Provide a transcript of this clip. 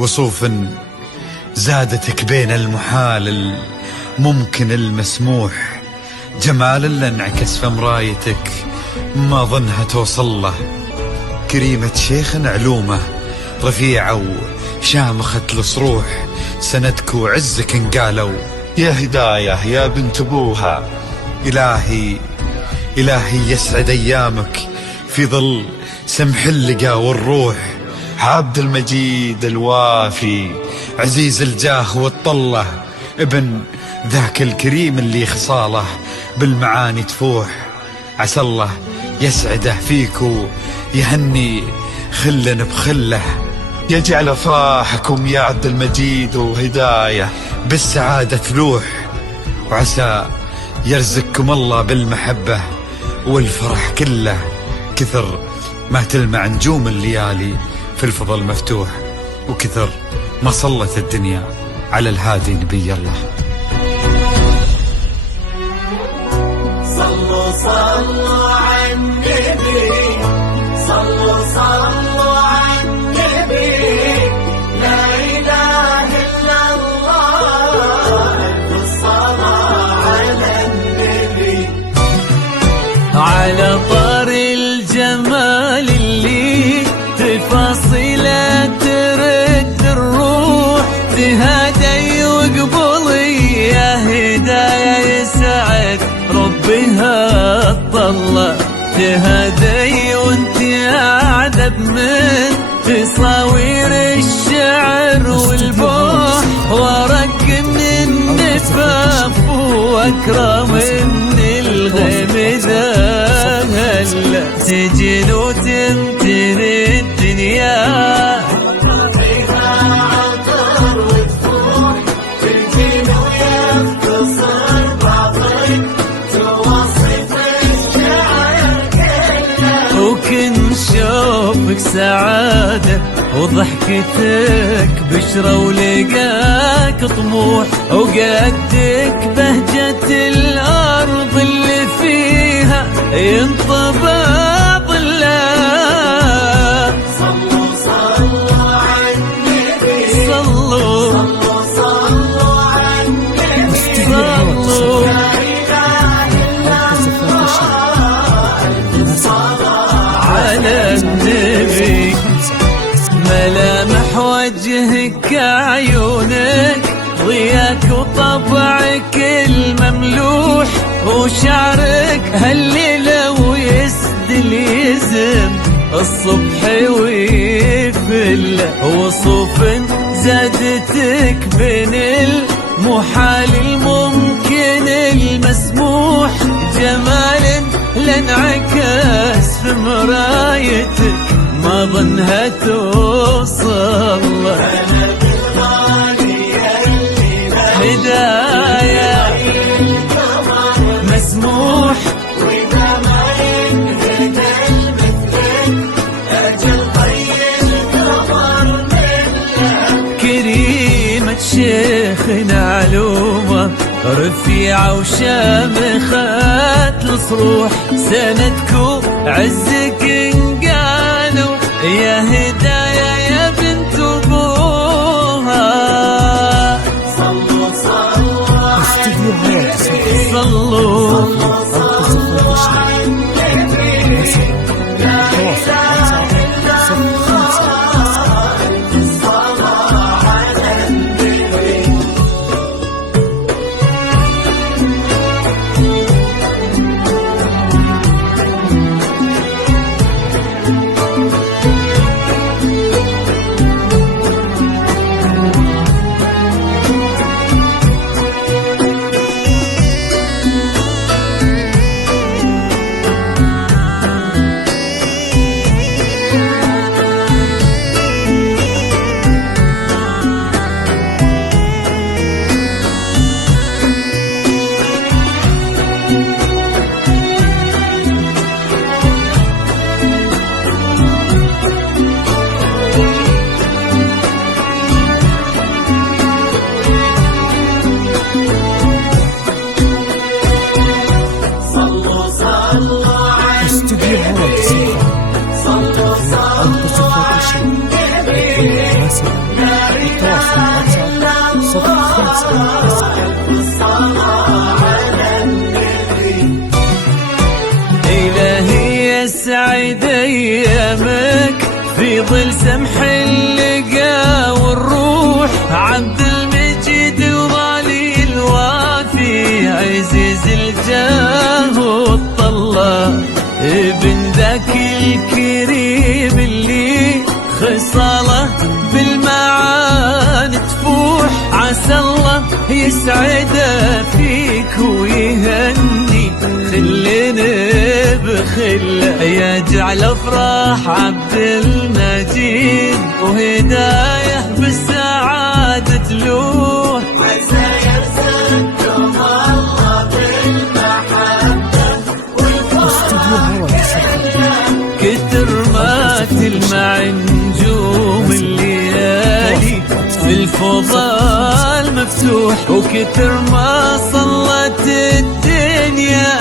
وصوف زادتك بين المحال الممكن المسموح، جمال اللي انعكس في مرايتك ما ظنها توصل له. كريمة شيخ علومه رفيعة وشامخة الصروح، سندك وعزك انقالوا يا هداية يا بنت ابوها. إلهي يسعد أيامك في ظل سمح اللقى والروح. عبد المجيد الوافي عزيز الجاه والطلة، ابن ذاك الكريم اللي خصاله بالمعاني تفوح. عسى الله يسعده فيك ويهني خلا بخله، يجعل افراحكم يا عبد المجيد وهداية بالسعادة تلوح. وعسى يرزقكم الله بالمحبة والفرح كله، كثر ما تلمع نجوم الليالي في الفضل مفتوح، وكثر ما صلت الدنيا على الهادي نبي الله. صلوا صلوا على النبي، صلوا صلوا على النبي، لا إله إلا الله، الصلاة على النبي. على طار الجمال اللي تفاصيله ترد الروح، تهادي وقبلي يا هداية يسعد ربها الطلة، تهادي وانت اعذب من تصاوير الشعر والبوح، ورق من النفاف واكرم من الغيم ذهل، تجن وتمتن الدنيا شوفك سعادة وضحكتك بشرة ولقاك طموح، وقدك بهجة الأرض اللي فيها ينطبع ظلها. صلوا صلوا على النبي، صلوا صلوا صلوا على النبي، صلوا على النبي. ملامح وجهك عيونك ضياك وطبعك المملوح، وشعرك هالليلة ويسدل يزم الصبح ويفل، وصوف زادتك بين المحال الممكن المسموح، جمال لانعكس في مرايتك ما ظنها توصل. هداية مسموح كريمة شيخ علومه رفيعة وشامخة الصروح، سندك عزك انقالوا يا هداية يا بنت ابوها. صلوا صلوا على النبي، صلوا صلوا على النبي، لا إله إلا الله، الصلاة على النبي. يسعده فيك ويهني خلنا بخله، يجعل افراح عبد المجيد وهدايه بالسعاده تلوح. عسى يرزقكم الله بالمحبة كتر ما تلمع نجوم الليالي في الفضاء المفتوح، وكتر ما صلت الدنيا